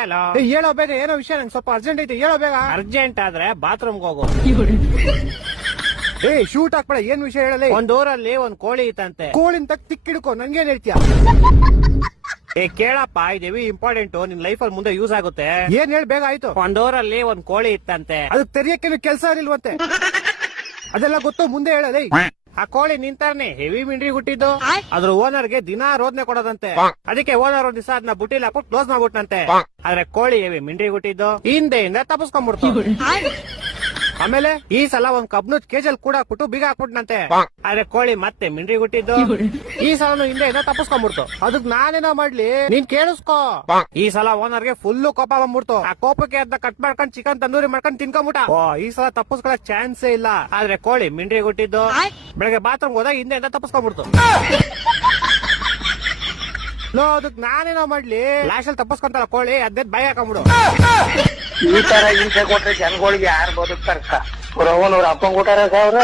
Hello. ಹೇಳೋ ಬೇಗ, ಏನೋ ವಿಷಯ, ನಂಗೆ ಸ್ವಲ್ಪ ಅರ್ಜೆಂಟ್ ಐತೆ, ಹೇಳೋ ಬೇಗ. ಅರ್ಜೆಂಟ್ ಆದ್ರೆ ಬಾತ್ರೂಮ್ಗೆ ಹೋಗು. ಶೂಟ್ ಹಾಕ್ಬೇಡ, ಏನ್ ವಿಷಯ ಹೇಳಲಿ. ಒಂದ್ ಊರಲ್ಲಿ ಒಂದ್ ಕೋಳಿ ಇತ್ತಂತೆ. ಕೋಳಿನ ತಕ್ ತಿಕ್ಕಿಡ್ಕೊ, ನನ್ಗೇನ್ ಹೇಳ್ತೀಯ? ಕೇಳಪ್ಪ, ಇದೇವಿ ಇಂಪಾರ್ಟೆಂಟ್, ನಿನ್ ಲೈಫ್ ಅಲ್ಲಿ ಮುಂದೆ ಯೂಸ್ ಆಗುತ್ತೆ. ಏನ್ ಹೇಳಿ ಬೇಗ, ಆಯ್ತು. ಒಂದ್ ಊರಲ್ಲಿ ಒಂದ್ ಕೋಳಿ ಇತ್ತಂತೆ. ಅದಕ್ಕೆ ತೆರಿಯಕ್ಕೆ ಕೆಲಸ ಇಲ್ವಂತೆ. ಅದೆಲ್ಲ ಗೊತ್ತು, ಮುಂದೆ ಹೇಳಲಿ. ಆ ಕೋಳಿ ನಿಂತಾನೆ ಹೆವಿ ಮಿಂಡ್ರಿ ಹುಟ್ಟಿದ್ದು. ಅದ್ರ ಓನರ್ಗೆ ದಿನಾ ರೋದನೆ ಕೊಡೋದಂತೆ. ಅದಕ್ಕೆ ಓನರ್ ಒಂದ್ ದಿವಸ ಅದನ್ನ ಬುಟ್ಟಿಲಿ ಹಾಕ್ಬಿಟ್ಟು ಕ್ಲೋಸ್ ಮಾಡ್ಬಿಟ್ನಂತೆ. ಆದ್ರೆ ಕೋಳಿ ಹೆವಿ ಮಿಂಡ್ರಿ ಹುಟ್ಟಿದ್ದು ಹಿಂದೆಯಿಂದ ತಪ್ಪಿಸ್ಕೊಂಡ್ಬಿಡ್ತು. ಆಮೇಲೆ ಈ ಸಲ ಒಂದ್ ಕಬ್ನದ್ ಕೇಜಲ್ ಕೂಡ ಹಾಕ್ಬಿಟ್ಟು ಬೀಗ ಹಾಕ್ಬಿಟ್ನಂತೆ. ಆದ್ರೆ ಕೋಳಿ ಮತ್ತೆ ಮಿಂಡ್ರಿ ಹುಟ್ಟಿದ್ದು ಈ ಸಲ ಹಿಂದೆಯಿಂದ ತಪ್ಪಿಸ್ಕೊಂಡ್ಬಿಡ್ತು. ಅದಕ್ ನಾನೇನೋ ಮಾಡ್ಲಿ, ನೀನ್ ಕೇಳಿಸ್ಕೋ. ಈ ಸಲ ಓನರ್ಗೆ ಫುಲ್ ಕೋಪ ಬಂದ್ಬಿಡ್ತು. ಆ ಕೋಪಕ್ಕೆ ಅದನ್ನ ಕಟ್ ಮಾಡ್ಕೊಂಡ್ ಚಿಕನ್ ತಂದೂರಿ ಮಾಡ್ಕೊಂಡ್ ತಿನ್ಕೊಂಡ್ಬಿಟ್ಟ. ಈ ಸಲ ತಪ್ಪಿಸ್ಕೊಳಕ್ ಚಾನ್ಸೇ ಇಲ್ಲ. ಆದ್ರೆ ಕೋಳಿ ಮಿಂಡ್ರಿ ಹುಟ್ಟಿದ್ದು ಬೆಳಗ್ಗೆ ಬಾತ್ರೂಮ್ ಹೋದಾಗ ಹಿಂದೆಯಿಂದ ತಪ್ಪಿಸ್ಕೊಂಡ್ಬಿಡ್ತು. ಅದಕ್ ನಾನೇನೋ ಮಾಡ್ಲಿ, ಲಾಸ್ಟ್ ಅಲ್ಲಿ ತಪ್ಪಿಸ್ಕೊಂತಾರ ಕೋಳಿ, ಅದೇ ಬಾಯಿ ಹಾಕೊಂಡ್ಬಿಡು. ಈ ತರ ಹಿಂಸೆ ಕೊಟ್ರೆ ಜನಗಳಿಗೆ ಯಾರು ಬದುಕ್ತಾರ? ಅವ್ರ ಅಪ್ಪಂಗ್ ಕೊಟ್ಟಾರ ಅವ್ರ